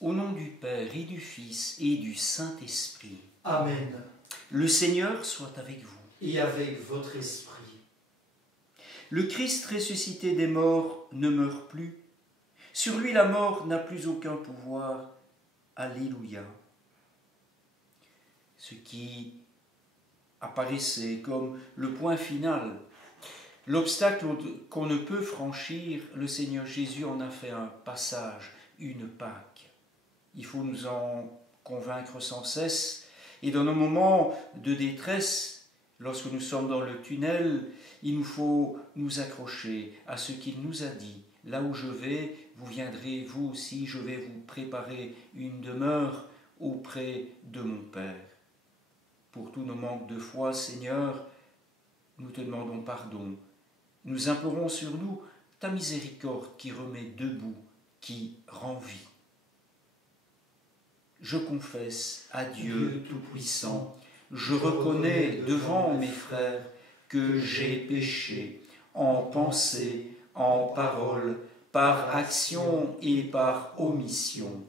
Au nom du Père et du Fils et du Saint-Esprit. Amen. Le Seigneur soit avec vous. Et avec votre esprit. Le Christ ressuscité des morts ne meurt plus. Sur lui la mort n'a plus aucun pouvoir. Alléluia. Ce qui apparaissait comme le point final, l'obstacle qu'on ne peut franchir, le Seigneur Jésus en a fait un passage, une Pâque. Il faut nous en convaincre sans cesse. Et dans nos moments de détresse, lorsque nous sommes dans le tunnel, il nous faut nous accrocher à ce qu'il nous a dit. Là où je vais, vous viendrez vous aussi, je vais vous préparer une demeure auprès de mon Père. Pour tous nos manques de foi, Seigneur, nous te demandons pardon. Nous implorons sur nous ta miséricorde qui remet debout, qui rend vie. Je confesse à Dieu Tout-Puissant, je reconnais devant mes frères que j'ai péché en pensée, en parole, par action et par omission.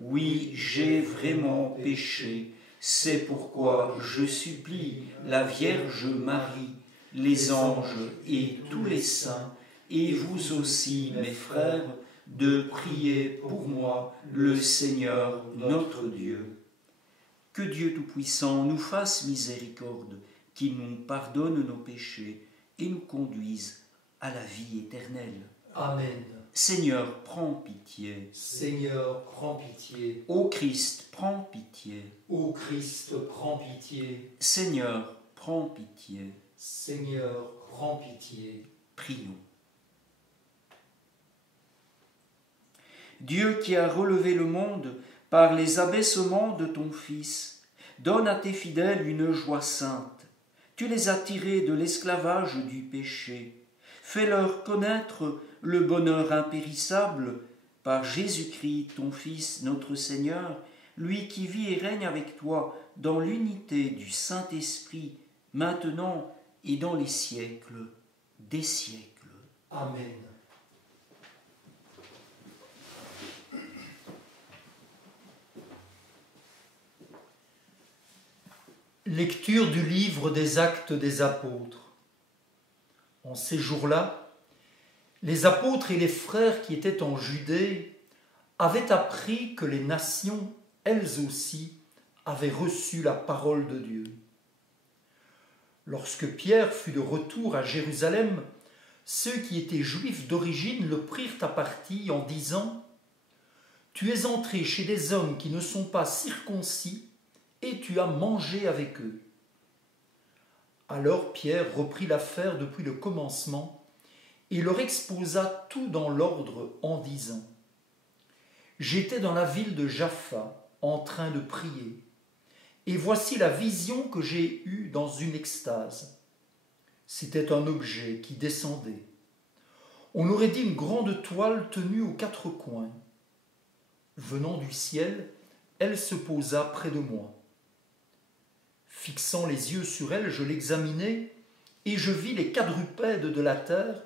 Oui, j'ai vraiment péché, c'est pourquoi je supplie la Vierge Marie, les anges et tous les saints, et vous aussi, mes frères, de prier pour moi, le Seigneur notre Dieu. Que Dieu Tout-Puissant nous fasse miséricorde, qu'il nous pardonne nos péchés et nous conduise à la vie éternelle. Amen. Seigneur, prends pitié. Seigneur, prends pitié. Ô Christ, prends pitié. Ô Christ, prends pitié. Seigneur, prends pitié. Seigneur, prends pitié. Prions. Dieu qui as relevé le monde par les abaissements de ton Fils, donne à tes fidèles une joie sainte. Tu les as tirés de l'esclavage du péché. Fais-leur connaître le bonheur impérissable par Jésus-Christ, ton Fils, notre Seigneur, lui qui vit et règne avec toi dans l'unité du Saint-Esprit, maintenant et dans les siècles des siècles. Amen. Lecture du livre des Actes des Apôtres. En ces jours-là, les apôtres et les frères qui étaient en Judée avaient appris que les nations, elles aussi, avaient reçu la parole de Dieu. Lorsque Pierre fut de retour à Jérusalem, ceux qui étaient juifs d'origine le prirent à partie en disant « Tu es entré chez des hommes qui ne sont pas circoncis, et tu as mangé avec eux. » Alors Pierre reprit l'affaire depuis le commencement et leur exposa tout dans l'ordre en disant « J'étais dans la ville de Jaffa en train de prier, et voici la vision que j'ai eue dans une extase. C'était un objet qui descendait. On aurait dit une grande toile tenue aux quatre coins. Venant du ciel, elle se posa près de moi. Fixant les yeux sur elle, je l'examinai, et je vis les quadrupèdes de la terre,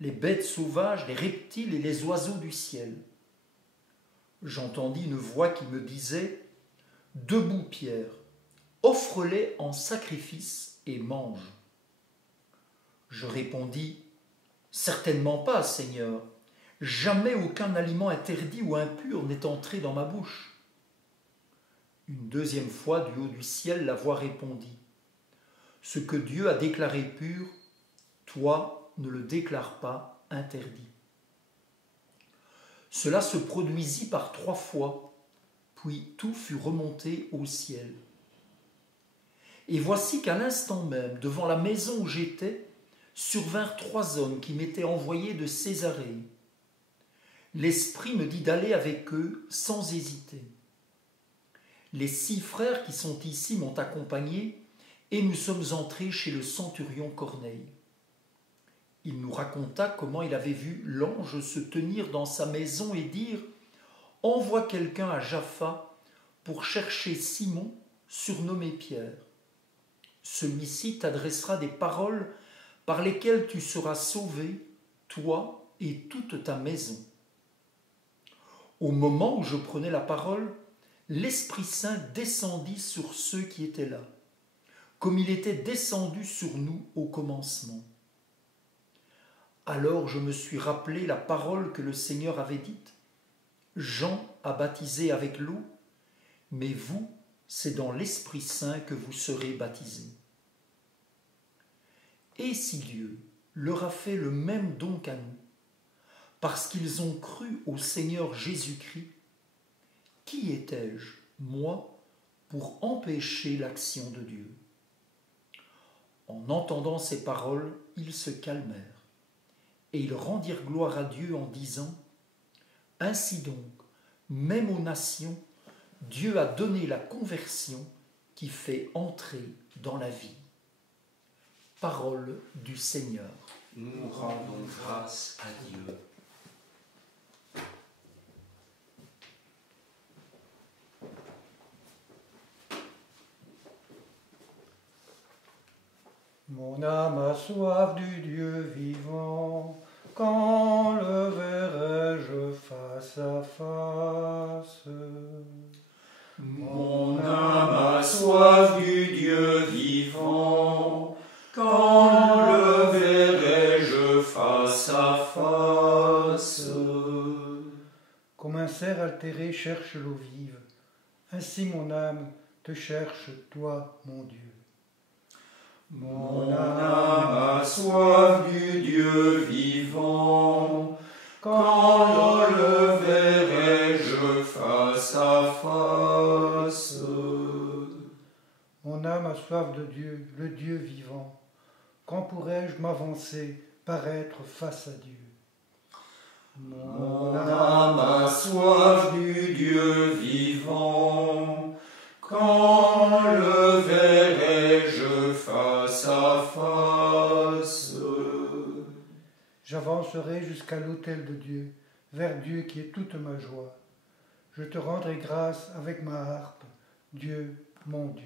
les bêtes sauvages, les reptiles et les oiseaux du ciel. J'entendis une voix qui me disait « Debout, Pierre, offre-les en sacrifice et mange. » Je répondis « Certainement pas, Seigneur, jamais aucun aliment interdit ou impur n'est entré dans ma bouche. » Une deuxième fois, du haut du ciel, la voix répondit « Ce que Dieu a déclaré pur, toi ne le déclare pas interdit. » Cela se produisit par 3 fois, puis tout fut remonté au ciel. Et voici qu'à l'instant même, devant la maison où j'étais, survinrent 3 hommes qui m'étaient envoyés de Césarée. L'Esprit me dit d'aller avec eux sans hésiter. Les 6 frères qui sont ici m'ont accompagné et nous sommes entrés chez le centurion Corneille. Il nous raconta comment il avait vu l'ange se tenir dans sa maison et dire « Envoie quelqu'un à Jaffa pour chercher Simon, surnommé Pierre. Celui-ci t'adressera des paroles par lesquelles tu seras sauvé, toi et toute ta maison. » Au moment où je prenais la parole, l'Esprit Saint descendit sur ceux qui étaient là, comme il était descendu sur nous au commencement. Alors je me suis rappelé la parole que le Seigneur avait dite. Jean a baptisé avec l'eau, mais vous, c'est dans l'Esprit Saint que vous serez baptisés. Et si Dieu leur a fait le même don qu'à nous, parce qu'ils ont cru au Seigneur Jésus-Christ, qui étais-je, moi, pour empêcher l'action de Dieu? En entendant ces paroles, ils se calmèrent, et ils rendirent gloire à Dieu en disant, « Ainsi donc, même aux nations, Dieu a donné la conversion qui fait entrer dans la vie. » Parole du Seigneur. Nous rendons grâce à Dieu. Mon âme a soif du Dieu vivant, quand le verrai-je face à face? Mon âme a soif du Dieu vivant, quand le verrai-je face à face? Comme un cerf altéré cherche l'eau vive, ainsi mon âme te cherche, toi, mon Dieu. Mon âme a soif du Dieu vivant, quand le verrai-je face à face? Mon âme a soif de Dieu, le Dieu vivant. Quand pourrai-je m'avancer, paraître face à Dieu? Mon âme a soif du Dieu vivant, quand le verrai-je face à face? J'avancerai jusqu'à l'autel de Dieu, vers Dieu qui est toute ma joie. Je te rendrai grâce avec ma harpe, Dieu, mon Dieu.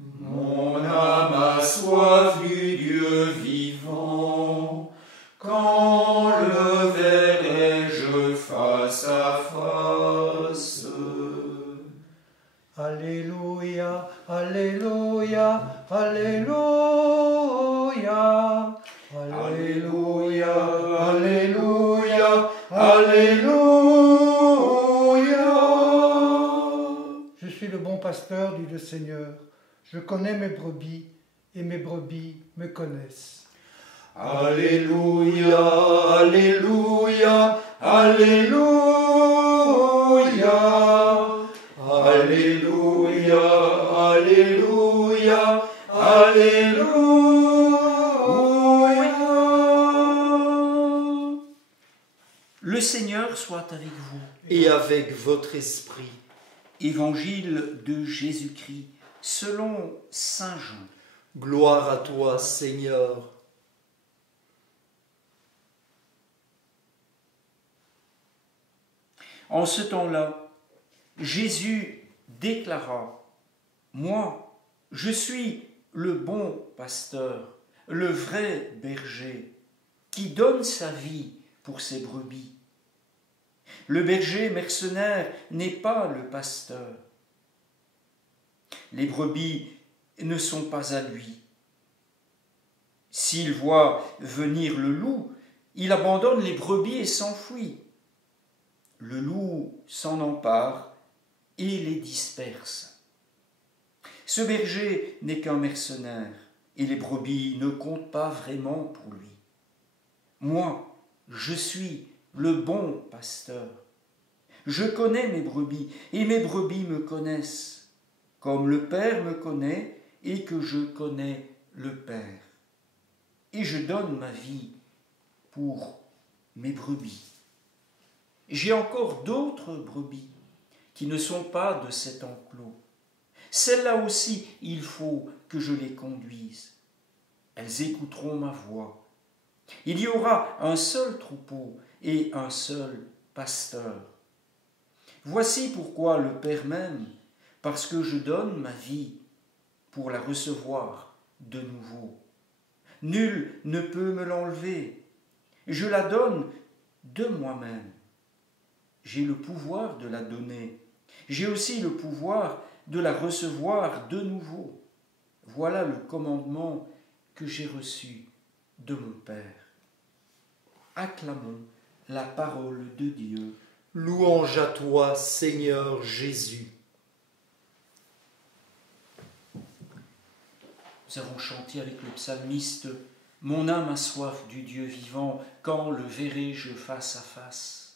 Mon âme a soif du Dieu vivant, quand le verrai-je face à face? Alléluia, Alléluia, Alléluia, Alléluia, Alléluia, Alléluia. Je suis le bon pasteur, dit le Seigneur. Je connais mes brebis et mes brebis me connaissent. Alléluia, Alléluia, Alléluia, Alléluia, Alléluia, Alléluia. Le Seigneur soit avec vous. Et avec votre esprit. Évangile de Jésus-Christ selon saint Jean. Gloire à toi, Seigneur. En ce temps-là, Jésus déclara, « Moi, je suis le bon pasteur, le vrai berger, qui donne sa vie pour ses brebis. Le berger mercenaire n'est pas le pasteur. Les brebis ne sont pas à lui. S'il voit venir le loup, il abandonne les brebis et s'enfuit. Le loup s'en empare et les disperse. Ce berger n'est qu'un mercenaire et les brebis ne comptent pas vraiment pour lui. Moi, je suis le bon pasteur. Je connais mes brebis et mes brebis me connaissent, comme le Père me connaît et que je connais le Père. Et je donne ma vie pour mes brebis. J'ai encore d'autres brebis qui ne sont pas de cet enclos. Celles-là aussi, il faut que je les conduise. Elles écouteront ma voix. Il y aura un seul troupeau et un seul pasteur. Voici pourquoi le Père m'aime, parce que je donne ma vie pour la recevoir de nouveau. Nul ne peut me l'enlever. Je la donne de moi-même. j'ai le pouvoir de la donner. J'ai aussi le pouvoir de la recevoir de nouveau. Voilà le commandement que j'ai reçu de mon Père. Acclamons la parole de Dieu. Louange à toi, Seigneur Jésus. Nous avons chanté avec le psalmiste « Mon âme a soif du Dieu vivant, quand le verrai-je face à face ?»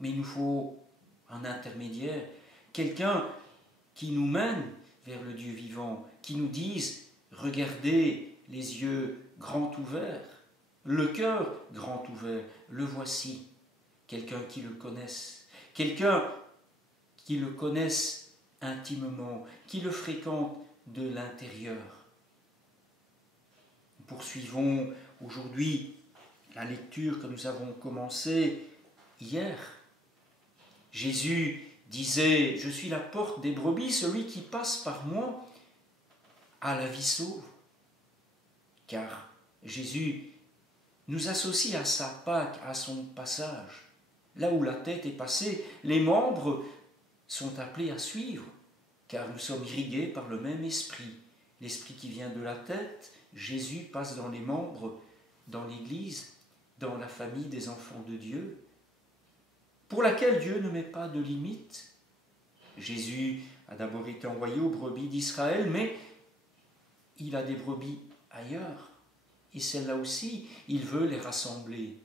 Mais il nous faut un intermédiaire, quelqu'un qui nous mène vers le Dieu vivant, qui nous dise « Regardez les yeux grands ouverts, le cœur grand ouvert, le voici ». Quelqu'un qui le connaisse, quelqu'un qui le connaisse intimement, qui le fréquente de l'intérieur. Nous poursuivons aujourd'hui la lecture que nous avons commencée hier. Jésus disait « Je suis la porte des brebis, celui qui passe par moi a la vie sauve ». Car Jésus nous associe à sa Pâque, à son passage. Là où la tête est passée, les membres sont appelés à suivre, car nous sommes irrigués par le même esprit. L'esprit qui vient de la tête, Jésus passe dans les membres, dans l'Église, dans la famille des enfants de Dieu, pour laquelle Dieu ne met pas de limite. Jésus a d'abord été envoyé aux brebis d'Israël, mais il a des brebis ailleurs, et celles-là aussi, il veut les rassembler.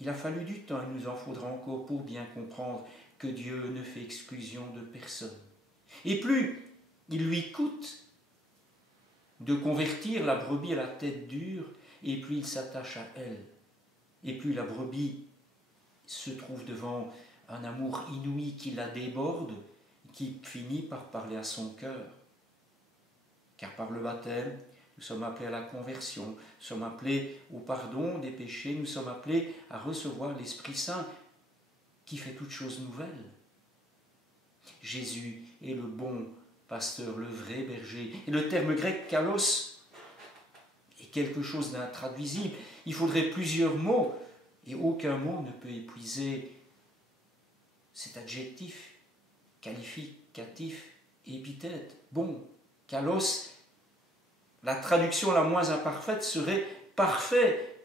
Il a fallu du temps, il nous en faudra encore pour bien comprendre que Dieu ne fait exclusion de personne. Et plus il lui coûte de convertir la brebis à la tête dure, et plus il s'attache à elle. Et plus la brebis se trouve devant un amour inouï qui la déborde, qui finit par parler à son cœur. Car par le baptême, nous sommes appelés à la conversion, nous sommes appelés au pardon des péchés, nous sommes appelés à recevoir l'Esprit Saint qui fait toutes choses nouvelles. Jésus est le bon pasteur, le vrai berger. Et le terme grec kalos est quelque chose d'intraduisible. Il faudrait plusieurs mots et aucun mot ne peut épuiser cet adjectif qualificatif, épithète. Bon, kalos. La traduction la moins imparfaite serait « parfait »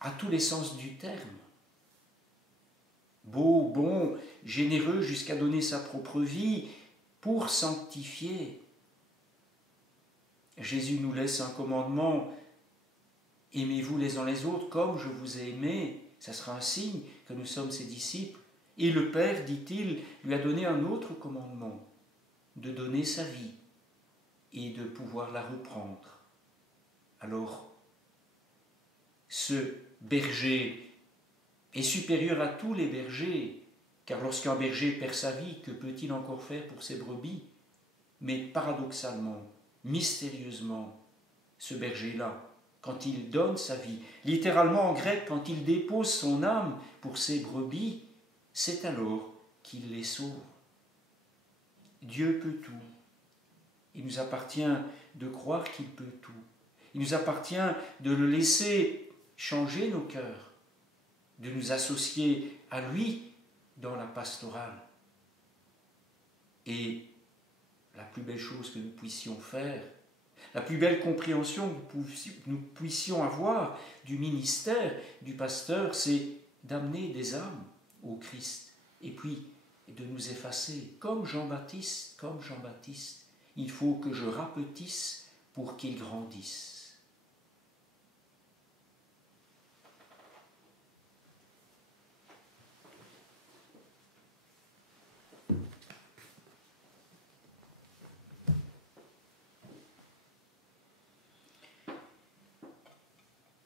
à tous les sens du terme. Beau, bon, généreux jusqu'à donner sa propre vie pour sanctifier. Jésus nous laisse un commandement « Aimez-vous les uns les autres comme je vous ai aimés ». Ça sera un signe que nous sommes ses disciples. Et le Père, dit-il, lui a donné un autre commandement, de donner sa vie et de pouvoir la reprendre. Alors, ce berger est supérieur à tous les bergers, car lorsqu'un berger perd sa vie, que peut-il encore faire pour ses brebis? Mais paradoxalement, mystérieusement, ce berger-là, quand il donne sa vie, littéralement en grec, quand il dépose son âme pour ses brebis, c'est alors qu'il les sauve. Dieu peut tout. Il nous appartient de croire qu'il peut tout. Il nous appartient de le laisser changer nos cœurs, de nous associer à lui dans la pastorale. Et la plus belle chose que nous puissions faire, la plus belle compréhension que nous puissions avoir du ministère du pasteur, c'est d'amener des âmes au Christ et puis de nous effacer comme Jean-Baptiste. Il faut que je rapetisse pour qu'il grandisse.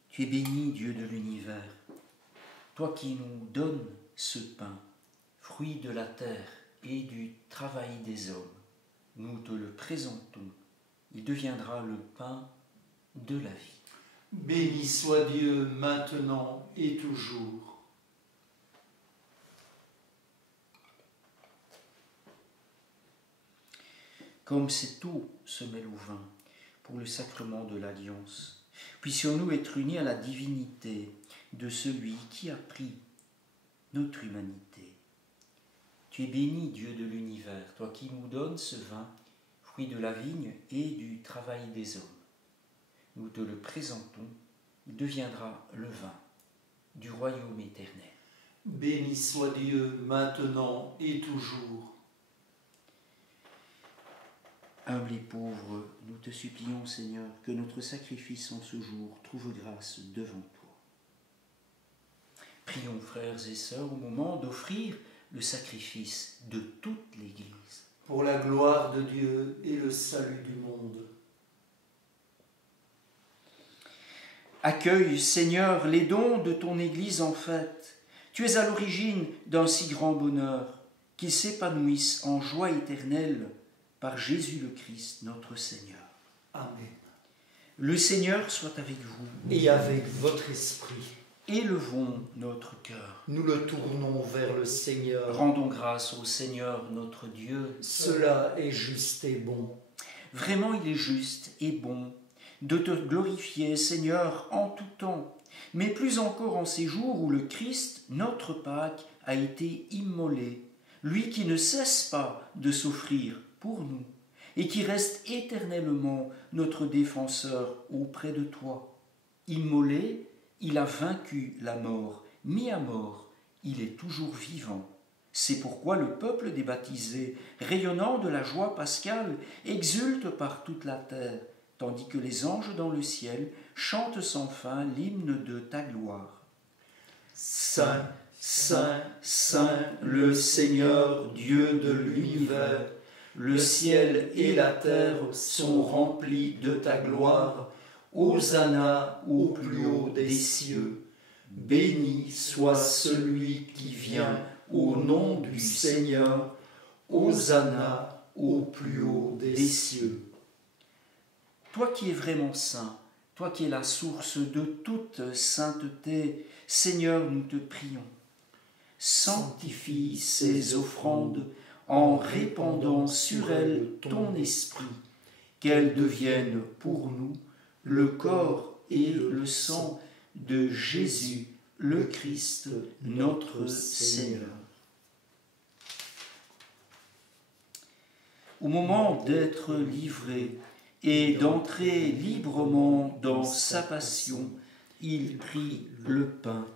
Tu es béni, Dieu de l'univers, toi qui nous donnes ce pain, fruit de la terre et du travail des hommes. Nous te le présentons, il deviendra le pain de la vie. Béni soit Dieu maintenant et toujours. Comme cette eau se mêle au vin pour le sacrement de l'alliance, puissions-nous être unis à la divinité de celui qui a pris notre humanité. Tu es béni, Dieu de l'univers, toi qui nous donnes ce vin, fruit de la vigne et du travail des hommes. Nous te le présentons, il deviendra le vin du royaume éternel. Béni soit Dieu, maintenant et toujours. Humble et pauvre, nous te supplions, Seigneur, que notre sacrifice en ce jour trouve grâce devant toi. Prions, frères et sœurs, au moment d'offrir le sacrifice de toute l'Église. Pour la gloire de Dieu et le salut du monde. Accueille, Seigneur, les dons de ton Église en fête. Tu es à l'origine d'un si grand bonheur, qu'ils s'épanouissent en joie éternelle par Jésus le Christ, notre Seigneur. Amen. Le Seigneur soit avec vous. Et avec votre esprit. Élevons notre cœur. Nous le tournons vers le Seigneur. Rendons grâce au Seigneur notre Dieu. Cela est juste et bon. Vraiment, il est juste et bon de te glorifier, Seigneur, en tout temps, mais plus encore en ces jours où le Christ, notre Pâque, a été immolé, lui qui ne cesse pas de s'offrir pour nous et qui reste éternellement notre défenseur auprès de toi. Immolé, il a vaincu la mort, mis à mort, il est toujours vivant. C'est pourquoi le peuple des baptisés, rayonnant de la joie pascale, exulte par toute la terre, tandis que les anges dans le ciel chantent sans fin l'hymne de ta gloire. Saint, Saint, Saint, le Seigneur, Dieu de l'univers, le ciel et la terre sont remplis de ta gloire. Hosanna au plus haut des cieux. Béni soit celui qui vient au nom du Seigneur. Hosanna au plus haut des cieux. Toi qui es vraiment saint, toi qui es la source de toute sainteté, Seigneur, nous te prions. Sanctifie ces offrandes en répandant sur elles ton esprit, qu'elles deviennent pour nous le corps et le sang de Jésus, le Christ, notre Seigneur. Au moment d'être livré et d'entrer librement dans sa passion, il prit le pain,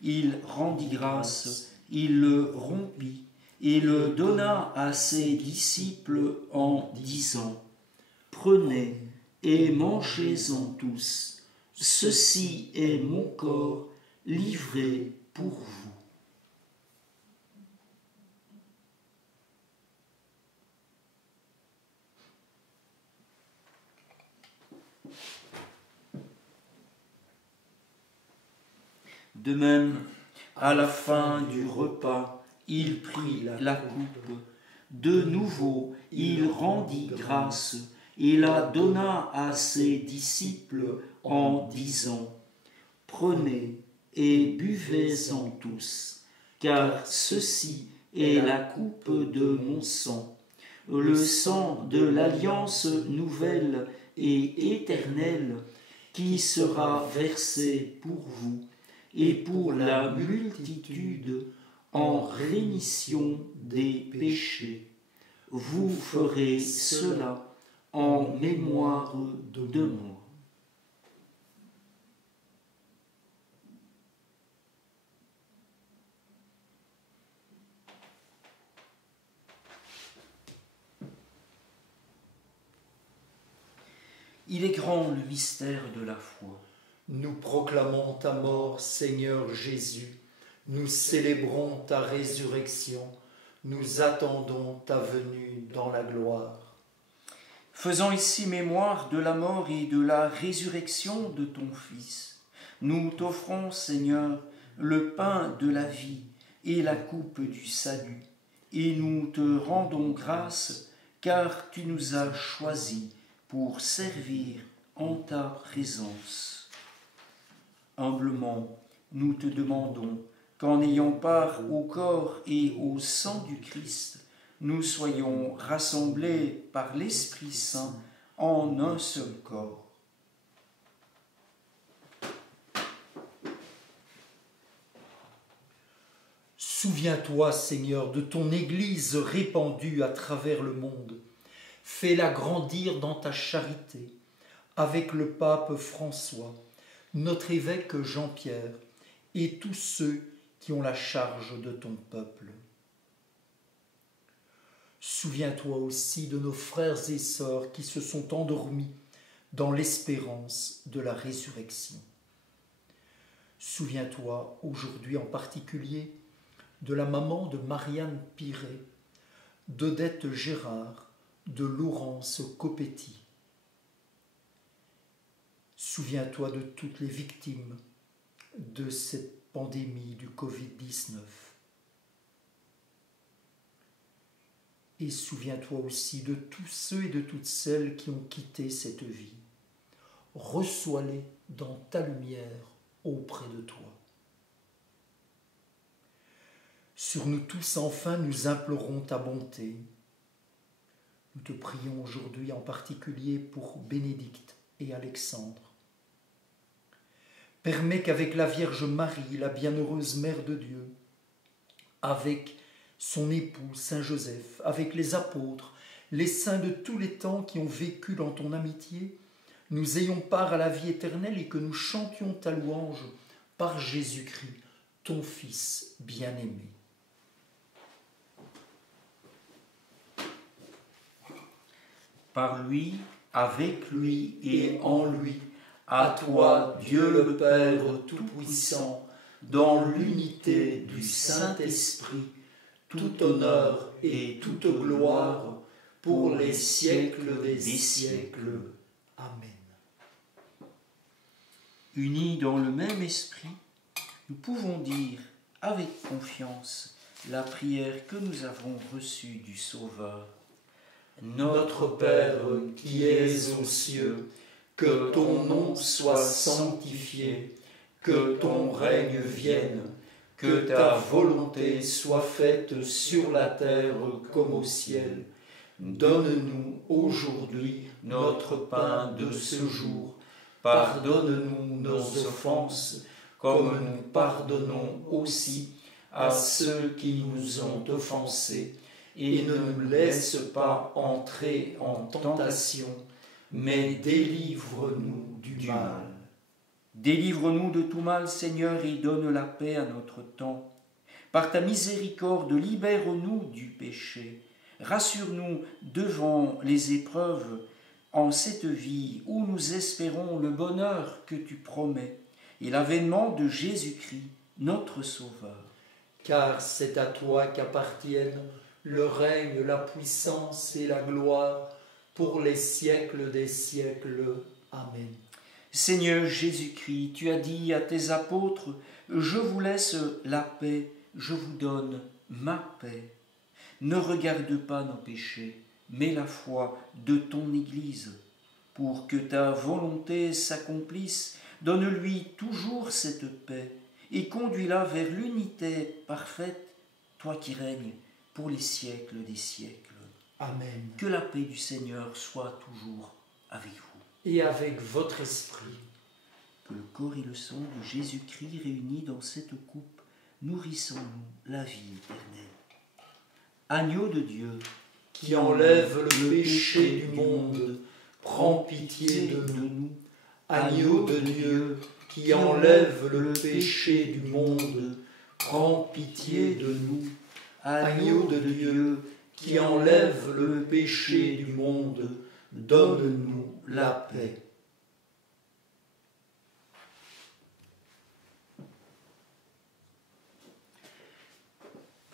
il rendit grâce, il le rompit et le donna à ses disciples en disant : « Prenez et mangez-en tous, ceci est mon corps livré pour vous. » De même, à la fin du repas, il prit la coupe. De nouveau, il rendit grâce et la donna à ses disciples en disant : « Prenez et buvez-en tous, car ceci est la coupe de mon sang, le sang de l'alliance nouvelle et éternelle qui sera versé pour vous et pour la multitude en rémission des péchés. Vous ferez cela en mémoire de moi. » Il est grand le mystère de la foi. Nous proclamons ta mort, Seigneur Jésus. Nous célébrons ta résurrection. Nous attendons ta venue dans la gloire. Faisant ici mémoire de la mort et de la résurrection de ton Fils, nous t'offrons, Seigneur, le pain de la vie et la coupe du salut, et nous te rendons grâce, car tu nous as choisis pour servir en ta présence. Humblement, nous te demandons qu'en ayant part au corps et au sang du Christ, nous soyons rassemblés par l'Esprit Saint en un seul corps. Souviens-toi, Seigneur, de ton Église répandue à travers le monde. Fais-la grandir dans ta charité, avec le pape François, notre évêque Jean-Pierre et tous ceux qui ont la charge de ton peuple. Souviens-toi aussi de nos frères et sœurs qui se sont endormis dans l'espérance de la résurrection. Souviens-toi aujourd'hui en particulier de la maman de Marianne Piret, d'Odette Gérard, de Laurence Copetti. Souviens-toi de toutes les victimes de cette pandémie du Covid-19. Et souviens-toi aussi de tous ceux et de toutes celles qui ont quitté cette vie. Reçois-les dans ta lumière auprès de toi. Sur nous tous, enfin, nous implorons ta bonté. Nous te prions aujourd'hui en particulier pour Bénédicte et Alexandre. Permets qu'avec la Vierge Marie, la bienheureuse Mère de Dieu, avec son époux Saint Joseph, avec les apôtres, les saints de tous les temps qui ont vécu dans ton amitié, nous ayons part à la vie éternelle et que nous chantions ta louange par Jésus-Christ, ton Fils bien-aimé. Par lui, avec lui et en lui, à toi, Dieu le Père Tout-Puissant, dans l'unité du Saint-Esprit, tout honneur et toute gloire pour les siècles des siècles. Amen. Unis dans le même esprit, nous pouvons dire avec confiance la prière que nous avons reçue du Sauveur. Notre Père qui es aux cieux, que ton nom soit sanctifié, que ton règne vienne, que ta volonté soit faite sur la terre comme au ciel. Donne-nous aujourd'hui notre pain de ce jour. Pardonne-nous nos offenses, comme nous pardonnons aussi à ceux qui nous ont offensés. Et ne nous laisse pas entrer en tentation, mais délivre-nous du mal. Délivre-nous de tout mal, Seigneur, et donne la paix à notre temps. Par ta miséricorde, libère-nous du péché. Rassure-nous devant les épreuves en cette vie où nous espérons le bonheur que tu promets et l'avènement de Jésus-Christ, notre Sauveur. Car c'est à toi qu'appartiennent le règne, la puissance et la gloire pour les siècles des siècles. Amen. Seigneur Jésus-Christ, tu as dit à tes apôtres, « Je vous laisse la paix, je vous donne ma paix. » Ne regarde pas nos péchés, mais la foi de ton Église. Pour que ta volonté s'accomplisse, donne-lui toujours cette paix et conduis-la vers l'unité parfaite, toi qui règnes pour les siècles des siècles. Amen. Que la paix du Seigneur soit toujours avec vous. Et avec votre esprit. Que le corps et le sang de Jésus-Christ réunis dans cette coupe nourrissons-nous la vie éternelle. Agneau de Dieu, qui enlève le péché du monde, prends pitié de nous. Agneau de Dieu, qui enlève le péché du monde, prends pitié de nous. Agneau de Dieu, qui enlève le péché du monde, donne-nous la paix.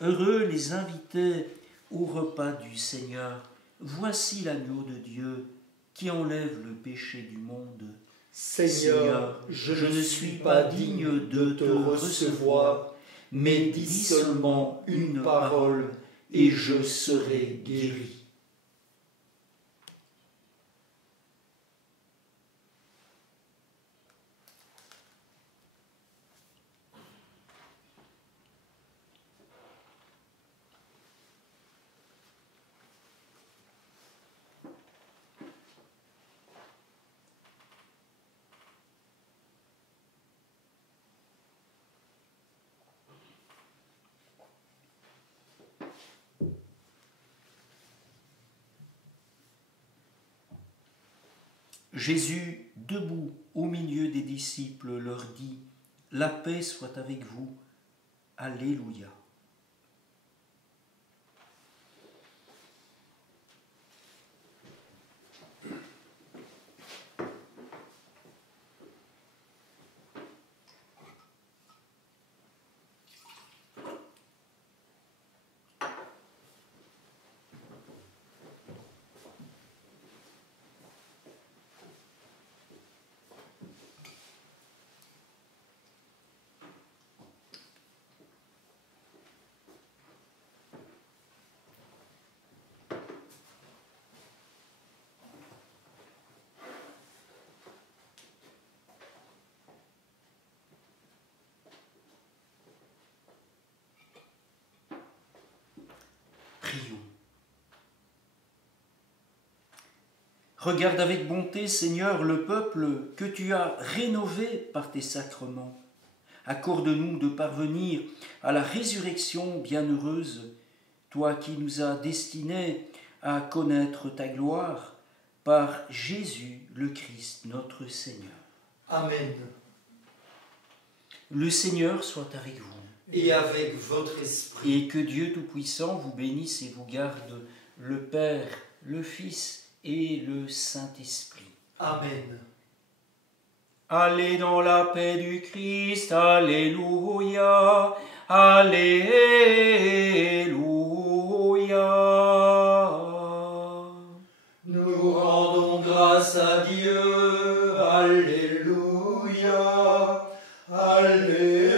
Heureux les invités au repas du Seigneur. Voici l'agneau de Dieu qui enlève le péché du monde. Seigneur, je ne suis pas digne de te recevoir, mais dis seulement une parole et je serai guéri. Jésus, debout au milieu des disciples, leur dit « La paix soit avec vous. Alléluia. » Prions. Regarde avec bonté, Seigneur, le peuple que tu as rénové par tes sacrements. Accorde-nous de parvenir à la résurrection bienheureuse, toi qui nous as destinés à connaître ta gloire, par Jésus le Christ, notre Seigneur. Amen. Le Seigneur soit avec vous. Et avec votre esprit. Et que Dieu Tout-Puissant vous bénisse et vous garde, le Père, le Fils et le Saint-Esprit. Amen. Allez dans la paix du Christ, Alléluia, Alléluia. Nous rendons grâce à Dieu, Alléluia, Alléluia.